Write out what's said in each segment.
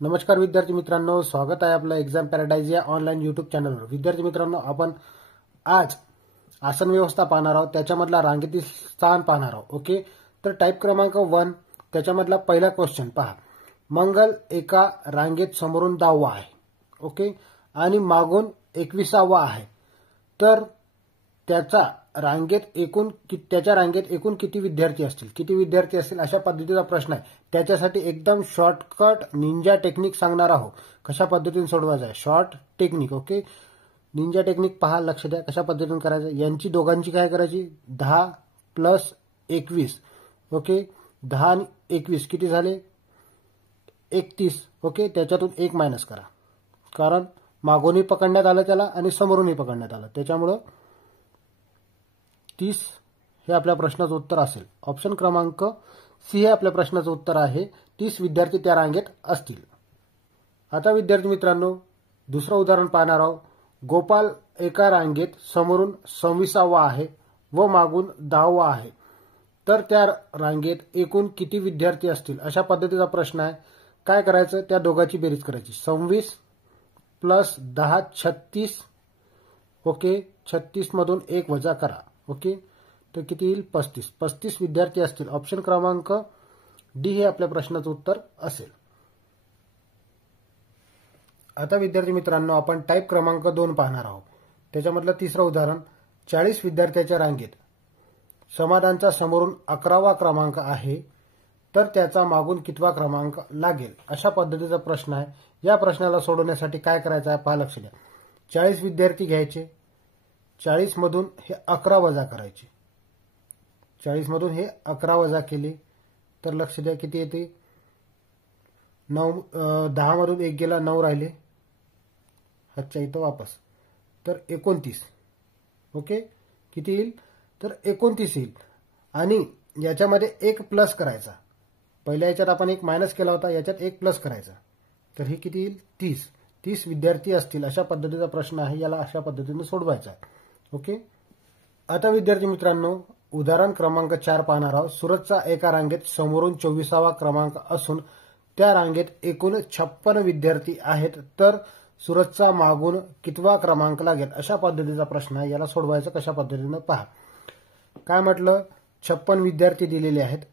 नमस्कार विद्यार्थी मित्रांनो, स्वागत आहे आपलं एक्झाम पॅराडाईज या ऑनलाईन यूट्यूब चॅनलवर। विद्यार्थी मित्रांनो, आपण आज आसन व्यवस्था पाहणार आहोत, त्याच्यामधला रांगेतील स्थान पाहणार आहोत। ओके, तर टाईप क्रमांक 1 त्याच्यामधला पहिला क्वेश्चन पहा। मंगल एका रांगेत समोरून 10वा आहे, ओके, आणि मागून 21वा आहे, तर त्याच्या रांगेत एकूण किती विद्यार्थी असतील अशा पद्धतीचा प्रश्न आहे। त्याच्यासाठी एकदम शॉर्टकट निंजा टेक्निक सांगणार आहोत, कशा पद्धतीने सोडवायचं आहे। Short technique, okay, Ninja technique पहा, लक्ष द्या कशा पद्धतीने करायचं। यांची दोघांची काय करायची, 10 + 21, ओके, 10 आणि 21 किती झाले, 31, ओके, त्याच्यातून 1 मायनस करा, कारण मागूनही पकडण्यात आलं त्याला आणि समोरूनही पकडण्यात आलं, त्याच्यामुळं 30 हे आपल्या प्रश्नाचं उत्तर असेल। ऑप्शन क्रमांक सी हे आपल्या प्रश्नाचं उत्तर आहे। 30 विद्यार्थी त्या रांगेत असतील। आता विद्यार्थी मित्रांनो, दुसरं उदाहरण पाहणार आहोत। गोपाल एका रांगेत समोरून 26वा आहे व मागून 10वा आहे, तर त्या रांगेत एकूण किती विद्यार्थी असतील अशा पद्धतीचा प्रश्न आहे। काय करायचं, त्या दोघांची बेरीज करायची। 26 + 10 36, ओके, 36 मधून 1 वजा करा, ओके, तर किती येईल, 35 विद्यार्थी असतील। ऑप्शन क्रमांक डी हे आपल्या प्रश्नाचं उत्तर असेल। आता विद्यार्थी मित्रांनो, आपण टाईप क्रमांक 2 पाहणार आहोत। त्याच्यामधलं तिसरं उदाहरण, 40 विद्यार्थ्याच्या रांगेत समाधानचा समोरून 11वा क्रमांक आहे, तर त्याचा मागून कितवा क्रमांक लागेल अशा पद्धतीचा प्रश्न आहे। या प्रश्नाला सोडवण्यासाठी काय करायचं आहे, पहा, लक्ष द्या। 40 विद्यार्थी घ्यायचे, 40 मधून हे 11 वजा करायचे, 40 मधून हे 11 वजा केले तर लक्ष द्या किती येते, 9, 10 मधून 1 गेला, 9 राहिले, हातच्या इथं वापस, तर 29, ओके, किती येईल, तर 29 येईल। आणि याच्यामध्ये 1 प्लस करायचा, पहिल्या याच्यात आपण 1 मायनस केला होता, याच्यात 1 प्लस करायचा, तर हे किती येईल, 30 विद्यार्थी असतील अशा पद्धतीचा प्रश्न आहे। याला अशा पद्धतीने सोडवायचा आहे, ओके। आता विद्यार्थी मित्रांनो, उदाहरण क्रमांक 4 पाहणार आहोत। सुरतचा एका रांगेत समोरून 24वा क्रमांक असून त्या रांगेत एकूण 56 विद्यार्थी आहेत, तर सुरतचा मागून कितवा क्रमांक लागेल अशा पद्धतीचा प्रश्न आहे। याला सोडवायचं कशा पद्धतीनं पहा। काय म्हटलं, 56 विद्यार्थी दिलेले आहेत,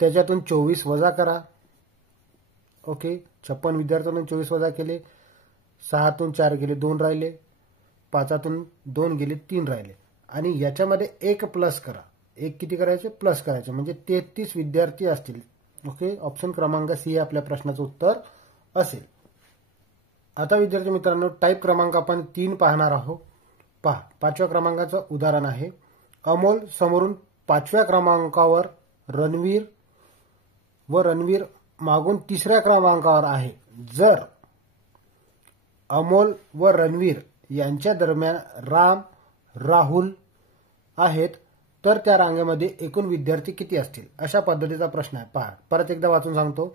त्याच्यातून 24 वजा करा, ओके, 56 विद्यार्थ्यांतून 24 वजा केले, 6तून 4 गेले, 2 राहिले, 5तून 2 गेले, 3 राहिले, आणि याच्यामध्ये 1 प्लस करा, 1 किती करायचे, प्लस करायचे, म्हणजे 33 विद्यार्थी असतील, ओके। ऑप्शन क्रमांक सी हे आपल्या प्रश्नाचं उत्तर असेल। आता विद्यार्थी मित्रांनो, टाईप क्रमांक आपण 3 पाहणार आहोत। पहा, 5व्या क्रमांकाचं उदाहरण आहे। अमोल समोरून 5व्या क्रमांकावर रणवीर व रणवीर मागून 3ऱ्या क्रमांकावर आहे। जर अमोल व रणवीर यांच्या दरम्यान राम, राहुल आहेत, तर त्या रांगेमध्ये एकूण विद्यार्थी किती असतील अशा पद्धतीचा प्रश्न आहे। पहा, परत एकदा वाचून सांगतो।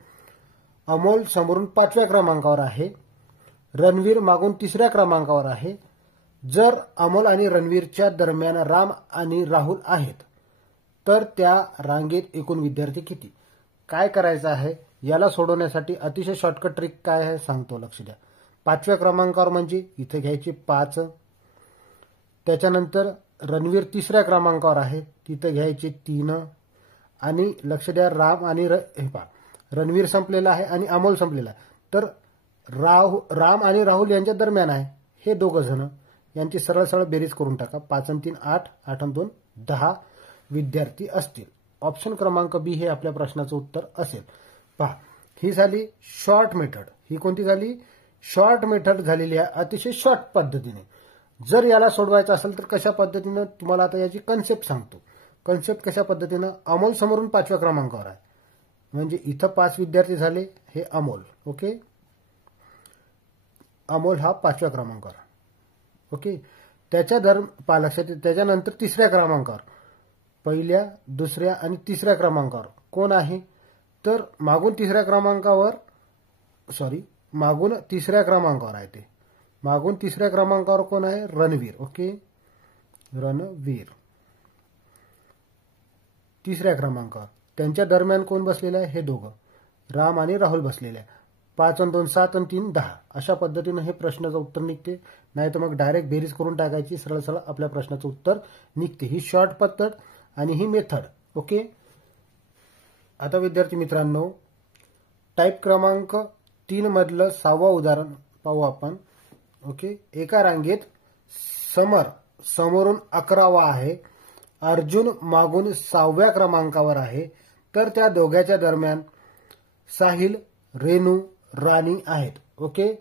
अमोल समोरून 5व्या क्रमांकावर आहे, रणवीर मागून 3ऱ्या क्रमांकावर आहे। जर अमोल आणि रणवीरच्या दरम्यान राम आणि राहुल आहेत, तर त्या रांगेत एकूण विद्यार्थी किती। काय करायचं आहे, याला सोडवण्यासाठी अतिशय शॉर्टकट ट्रिक काय आहे सांगतो, लक्ष द्या। 5व्या क्रमांकावर म्हणजे इथे घ्यायचे 5, त्याच्यानंतर रणवीर 3ऱ्या क्रमांकावर आहे, तिथे घ्यायचे 3, आणि लक्ष द्या, राम आणि रणवीर संपलेला आहे आणि अमोल संपलेला आहे, तर राम आणि राहुल यांच्या दरम्यान आहे हे दोघं जण, यांची सरळ सरळ बेरीज करून टाका। 5 आणि 3 8, 8 आणि 2 10 विद्यार्थी असतील। ऑप्शन क्रमांक बी हे आपल्या प्रश्नाचं उत्तर असेल। पहा, ही झाली शॉर्ट मेथड। ही कोणती झाली, शॉर्ट मेथड झालेली आहे, अतिशय शॉर्ट पद्धतीने। जर याला सोडवायचं असेल तर कशा पद्धतीनं, तुम्हाला आता याची कन्सेप्ट सांगतो। कन्सेप्ट कशा पद्धतीनं, अमोल समोरून 5व्या क्रमांकावर आहे, म्हणजे इथं 5 विद्यार्थी झाले, हे अमोल, ओके, अमोल हा 5व्या क्रमांकावर, ओके, त्याच्यानंतर 3ऱ्या क्रमांकावर, पहिल्या, दुसऱ्या आणि 3ऱ्या क्रमांकावर कोण आहे, तर मागून 3ऱ्या क्रमांकावर आहे ते, मागून 3ऱ्या क्रमांकावर कोण आहे, रणवीर, ओके, रणवीर 3ऱ्या क्रमांकावर, त्यांच्या दरम्यान कोण बसलेलं आहे, हे दोघं, राम आणि राहुल बसलेले आहे। 5 आणि 2 7 आणि 3 10 अशा पद्धतीनं हे प्रश्नाचं उत्तर निघते. नाही तर मग डायरेक्ट बेरीज करून टाकायची, सरळ सरळ आपल्या प्रश्नाचं उत्तर निघते. ही शॉर्ट पद्धत आणि ही मेथड. ओके. आता विद्यार्थी मित्रांनो, टाईप क्रमांक 3 मधलं 6वं उदाहरण पाहू आपण. ओके. एका रांगेत समोरून 11वा आहे, अर्जुन मागून 6व्या क्रमांकावर आहे, तर त्या दोघांच्या दरम्यान साहिल, रेणू, राणी आहेत. ओके.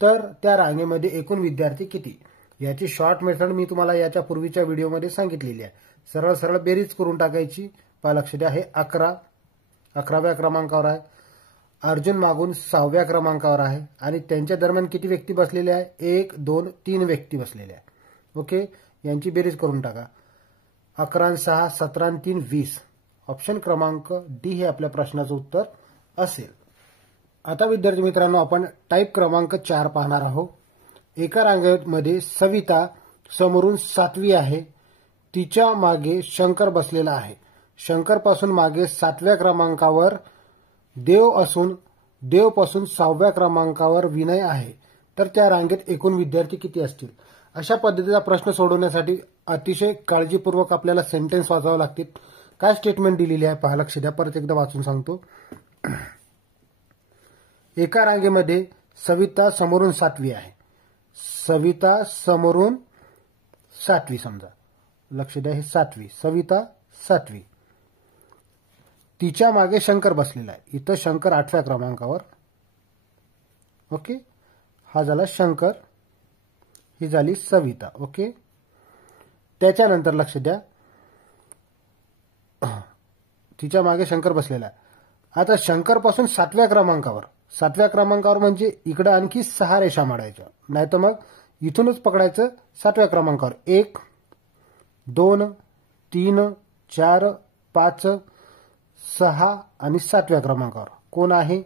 तर त्या रांगेमध्ये एकूण विद्यार्थी किती? याची शॉर्ट मेथड मी तुम्हाला याच्या पूर्वीच्या व्हिडिओमध्ये सांगितलेली आहे. सरळ सरळ बेरीज करून टाकायची. लक्ष द्या, हे 11व्या क्रमांकावर आहे, अर्जुन मागून 6व्या क्रमांकावर आहे आणि त्यांच्या दरम्यान किती व्यक्ती बसलेले आहे? 1 2 3 व्यक्ती बसलेले आहे. ओके. यांची बेरीज करून टाका. 11 आणि 6 17 आणि 3 20. ऑप्शन क्रमांक डी हे आपल्या प्रश्नाचं उत्तर असेल. आता विद्यार्थी मित्रांनो, आपण टाईप क्रमांक 4 पाहणार आहोत. एका रांगेमध्ये सविता समोरून 7वी आहे, तिच्या मागे शंकर बसलेला आहे. शंकर पासून मागे 7व्या क्रमांकावर देव असून देवपासून 6व्या क्रमांकावर विनय आहे, तर त्या रांगेत एकूण विद्यार्थी किती असतील? अशा पद्धतीचा प्रश्न सोडवण्यासाठी अतिशय काळजीपूर्वक आपल्याला सेंटेन्स वाचावं लागतील. काय स्टेटमेंट दिलेली आहे पहा, लक्ष द्या. परत एकदा वाचून सांगतो. एका रांगेमध्ये सविता समोरून 7वी आहे. सविता समोरून 7वी समजा. लक्ष द्या, हे 7वी. सविता 7वी. तिच्या मागे शंकर बसलेला आहे. इथं शंकर 8व्या क्रमांकावर. ओके. हा झाला शंकर, ही झाली सविता. ओके. त्याच्यानंतर लक्ष द्या, तिच्या मागे शंकर बसलेला आहे. आता शंकर पासून 7व्या क्रमांकावर म्हणजे इकडे आणखी 6 रेषा मारायच्या, नाही तर मग इथूनच पकडायचं 7व्या क्रमांकावर. 1 2 3 4 5 6 आणि 7व्या क्रमांकावर कोण आहे?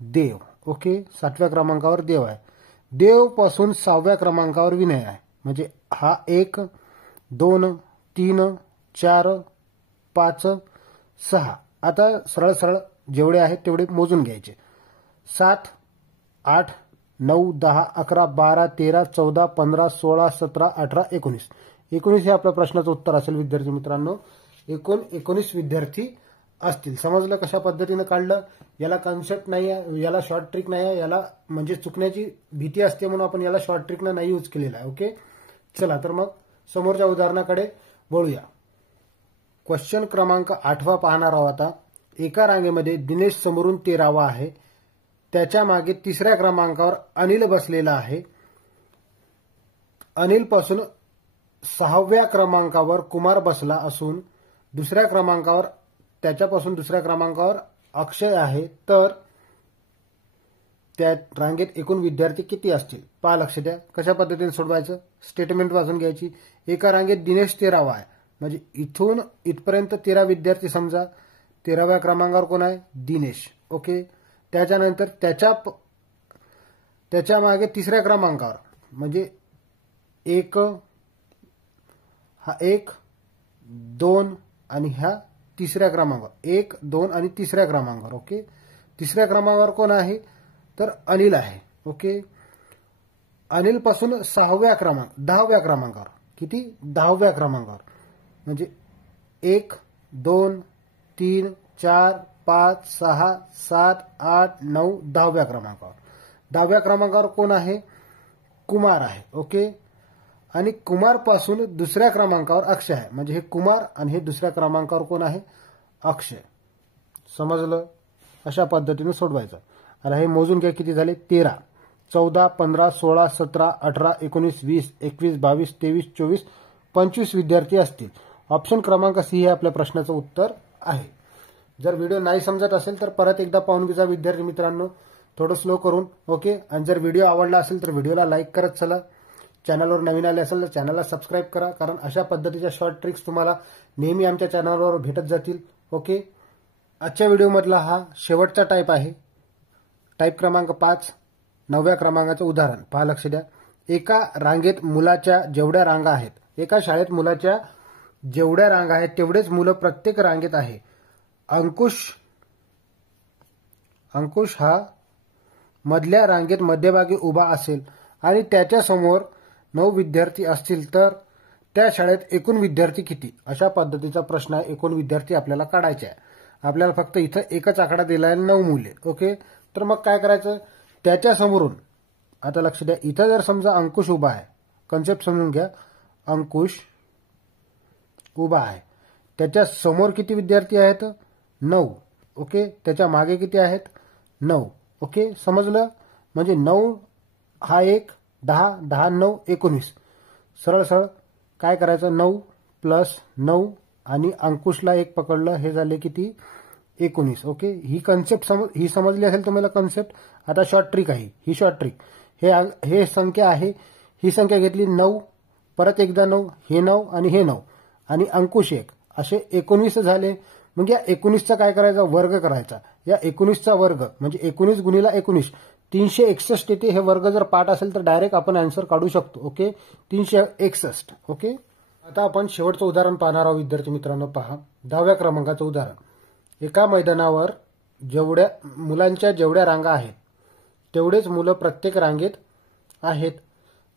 देव. ओके. 7व्या क्रमांकावर देव आहे. देव पासून 6व्या क्रमांकावर विनय आहे. म्हणजे हा 1 2 3 4 5 6. आता सरळ सरळ जेवढे आहेत तेवढे मोजून घ्यायचे. 7 8 9 10 11 12 13 14 15 16 17 18 19. 19 हे आपल्या प्रश्नाचं उत्तर असेल विद्यार्थी मित्रांनो. एकूण 19 विद्यार्थी असतील. समजलं कशा पद्धतीनं काढलं? याला कन्सेप्ट नाही आहे, याला शॉर्ट ट्रिक नाही आहे, याला म्हणजे चुकण्याची भीती असते म्हणून आपण याला शॉर्ट ट्रिकनं नाही यूज केलेला आहे. ओके. चला तर मग समोरच्या उदाहरणाकडे वळूया. क्वेश्चन क्रमांक 8 पाहणार आहोत आता. एका रांगेमध्ये दिनेश समोरून 13वा आहे, त्याच्या मागे 3ऱ्या क्रमांकावर अनिल बसलेला आहे. अनिल पासून 6व्या क्रमांकावर कुमार बसला असून त्याच्यापासून दुसऱ्या क्रमांकावर अक्षय आहे, तर त्या रांगेत एकूण विद्यार्थी किती असतील? पहा, लक्ष द्या. कशा पद्धतीने सोडवायचं? स्टेटमेंट वाचून घ्यायची. एका रांगेत दिनेश 13वा आहे, म्हणजे इथून इथपर्यंत 13 विद्यार्थी समजा. 13व्या क्रमांकावर कोण आहे? दिनेश. ओके. त्याच्यानंतर त्याच्या मागे 3ऱ्या क्रमांकावर म्हणजे 1 2 आणि ह्या 3ऱ्या क्रमांकावर 1 2 आणि 3ऱ्या क्रमांकावर. ओके. 3ऱ्या क्रमांकावर कोण आहे? तर अनिल आहे. ओके. अनिल पासून 10व्या क्रमांकावर किती? 10व्या क्रमांकावर म्हणजे 1 2 3 4 5 6 7 8 9 10व्या क्रमांकावर. 10व्या क्रमांकावर कोण आहे? कुमार आहे. ओके. आणि कुमार पासून दुसऱ्या क्रमांकावर अक्षय आहे, म्हणजे हे कुमार आणि हे दुसऱ्या क्रमांकावर कोण आहे? अक्षय. समजलं? अशा पद्धतीने सोडवायचं. आता हे मोजून घ्या किती झाले? 13 14 15 16 17 18 19 20 21 22 23 24 25 विद्यार्थी असतील. ऑप्शन क्रमांक सी हे आपल्या प्रश्नाचं उत्तर आहे. जर व्हिडिओ नाही समजत असेल तर परत एकदा पाहून घ्या विद्यार्थी मित्रांनो, थोडं स्लो करून. ओके. आणि जर व्हिडिओ आवडला असेल तर व्हिडिओला लाईक करत चला. चॅनलवर नवीन आले असेल तर चॅनलला सबस्क्राईब करा, कारण अशा पद्धतीच्या शॉर्ट ट्रिक्स तुम्हाला नेहमी आमच्या चॅनलवर भेटत जातील. ओके. आजच्या व्हिडिओमधला हा शेवटचा टाईप आहे. टाईप क्रमांक 5 9व्या क्रमांकाचं उदाहरण पहा, लक्ष द्या. एका रांगेत मुलाच्या जेवढ्या रांगा आहेत, एका शाळेत मुलाच्या जेवढ्या रांगा आहेत तेवढेच मुलं प्रत्येक रांगेत आहे. अंकुश हा मधल्या रांगेत मध्यभागी उभा असेल आणि त्याच्या समोर 9 विद्यार्थी असतील तर त्या शाळेत एकूण विद्यार्थी किती? अशा पद्धतीचा प्रश्न आहे. एकूण विद्यार्थी आपल्याला काढायचे आहे. आपल्याला फक्त इथं एकच आकडा दिला आहे 9 मुले. ओके, तर मग काय करायचं? त्याच्या समोरून आता लक्ष द्या, इथं जर समजा अंकुश उभा आहे, कन्सेप्ट समजून घ्या. अंकुश उभा आहे, त्याच्या समोर किती विद्यार्थी आहेत? 9. ओके, त्याच्या मागे किती आहेत? 9. ओके, समजलं? म्हणजे 9 हा 1, 10, 10, 9, 19. सरळ सरळ काय करायचं? 9 प्लस 9 आणि अंकुशला 1 पकडलं, हे झाले किती? 19. ओके, ही कन्सेप्ट ही समजली असेल तुम्हाला कन्सेप्ट. आता शॉर्ट ट्रिक आहे ही. शॉर्ट ट्रिक हे संख्या आहे, ही संख्या घेतली 9, परत एकदा 9, हे 9 आणि हे 9 आणि अंकुश 1, असे 19 झाले. मग या 19चा काय करायचा? वर्ग करायचा. या 19चा वर्ग म्हणजे 19 गुणिला 19 361 येते. हे वर्ग जर पाठ असेल तर डायरेक्ट आपण आन्सर काढू शकतो. ओके, 361. ओके, आता आपण शेवटचं उदाहरण पाहणार आहोत विद्यार्थी मित्रांनो. पहा 10व्या क्रमांकाचं उदाहरण. एका मैदानावर मुलांच्या जेवढ्या रांगा आहेत तेवढेच मुलं प्रत्येक रांगेत आहेत.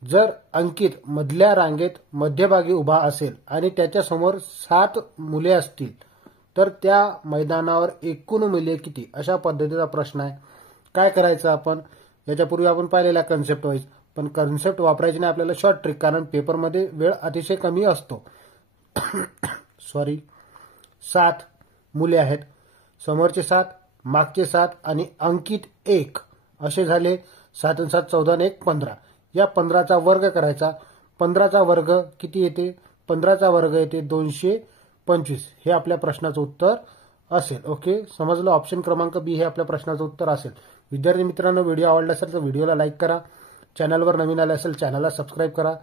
जर अंकित मधल्या रांगेत मध्यभागी उभा असेल आणि त्याच्या समोर 7 मुले असतील तर त्या मैदानावर एकूण मुले किती? अशा पद्धतीचा प्रश्न आहे. काय करायचं आपण? याच्यापूर्वी आपण पाहिलेला कन्सेप्ट वाईज, पण कन्सेप्ट वापरायची नाही आपल्याला. शॉर्ट ट्रिक, कारण पेपरमध्ये वेळ अतिशय कमी असतो. 7 मुले आहेत, समोरचे 7, मागचे 7 आणि अंकित 1, असे झाले 7 आणि 7 14 आणि 1 15. या 15चा वर्ग करायचा. 15चा वर्ग किती येते? 15चा वर्ग येते 225. हे आपल्या प्रश्नाचं उत्तर असेल. ओके, समजलं? ऑप्शन क्रमांक बी हे आपल्या प्रश्नाचं उत्तर असेल. विद्यार्थी मित्रांनो, व्हिडिओ आवडला असेल तर व्हिडिओला लाईक करा. चॅनलवर नवीन आले असेल चॅनलला सबस्क्राईब करा.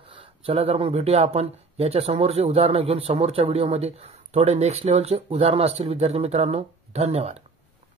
चला तर मग भेटूया आपण याच्या समोरचे उदाहरणं घेऊन समोरच्या व्हिडिओमध्ये. थोडे नेक्स्ट लेवलचे उदाहरणं असतील विद्यार्थी मित्रांनो. धन्यवाद.